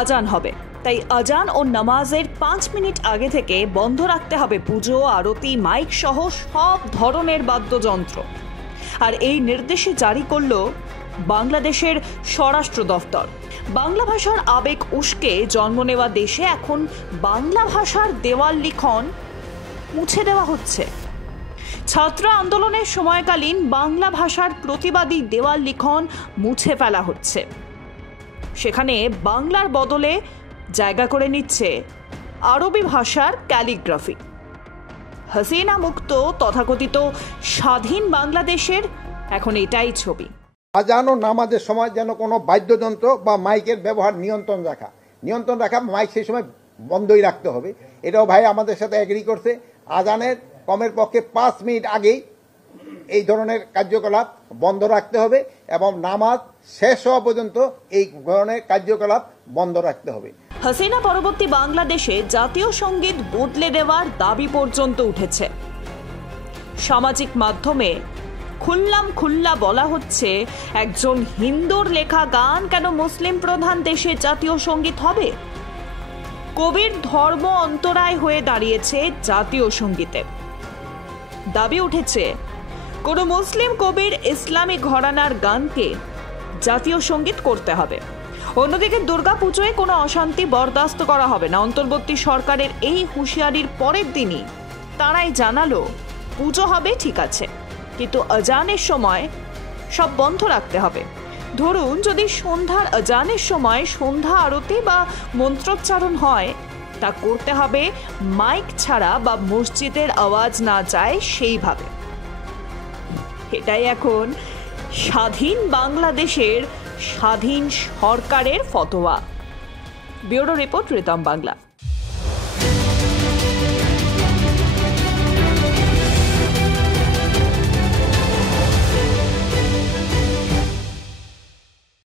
আজান হবে, তাই আজান ও নামাজের 5 মিনিট আগে থেকে বন্ধ রাখতে হবে পুজো, আরতি, মাইক সহ সব ধরনের বাদ্যযন্ত্র। আর এই নির্দেশই জারি করল বাংলাদেশের স্বরাষ্ট্র দফতর। বাংলা ভাষার আবেগ উস্কে জন্ম নেওয়া দেশে এখন বাংলা ভাষার দেওয়াল লিখন মুছে দেওয়া হচ্ছে। ছাত্র আন্দোলনের সময়কালীন বাংলা ভাষার প্রতিবাদী দেওয়াল লিখন মুছে ফেলা হচ্ছে। সেখানে বাংলার বদলে জায়গা করে নিচ্ছে আরবি ভাষার ক্যালিগ্রাফি। হাসিনা মুক্ত তথাকথিত স্বাধীন বাংলাদেশের এখন এটাই ছবি। আজান ও নামাজের সময় যেন কোনো বাদ্যযন্ত্র বা মাইকের ব্যবহার নিয়ন্ত্রণ রাখা, মাইক সেই সময় বন্ধই রাখতে হবে। এটাও ভাই আমাদের সাথে এগ্রি করছে। আজানের কমের পক্ষে 5 মিনিট আগেই এই ধরনের কার্যকলাপ বন্ধ রাখতে হবে এবং নামাজ শেষ হওয়া পর্যন্ত এই ধরনের কার্যকলাপ বন্ধ রাখতে হবে। হাসিনা পরবর্তী বাংলাদেশে জাতীয় সঙ্গীত বদলে দেওয়ার দাবি পর্যন্ত উঠেছে। সামাজিক মাধ্যমে খুল্লা বলা হচ্ছে, একজন হিন্দুর লেখা গান কেন মুসলিম প্রধান দেশে জাতীয় সঙ্গীত হবে? কবির ধর্ম অন্তরায় হয়ে দাঁড়িয়েছে জাতীয় সঙ্গীতে। দাবি উঠেছে, কোনো মুসলিম কবির ইসলামী ঘরানার গানকে জাতীয় সঙ্গীত করতে হবে। অন্যদিকে দুর্গাপুজোয় কোনো অশান্তি বরদাস্ত করা হবে না। অন্তর্বর্তী সরকারের এই হুঁশিয়ারির পরের দিনই তারাই জানালো, পুজো হবে ঠিক আছে, কিন্তু আজানের সময় সব বন্ধ রাখতে হবে। ধরুন, যদি সন্ধ্যার আজানের সময় সন্ধ্যা আরতি বা মন্ত্রোচ্চারণ হয়, তা করতে হবে মাইক ছাড়া বা মসজিদের আওয়াজ না যায় সেইভাবে। এটাই এখন স্বাধীন বাংলাদেশের স্বাধীন সরকারের ফতোয়া। Bureau report, Ritam Bangla.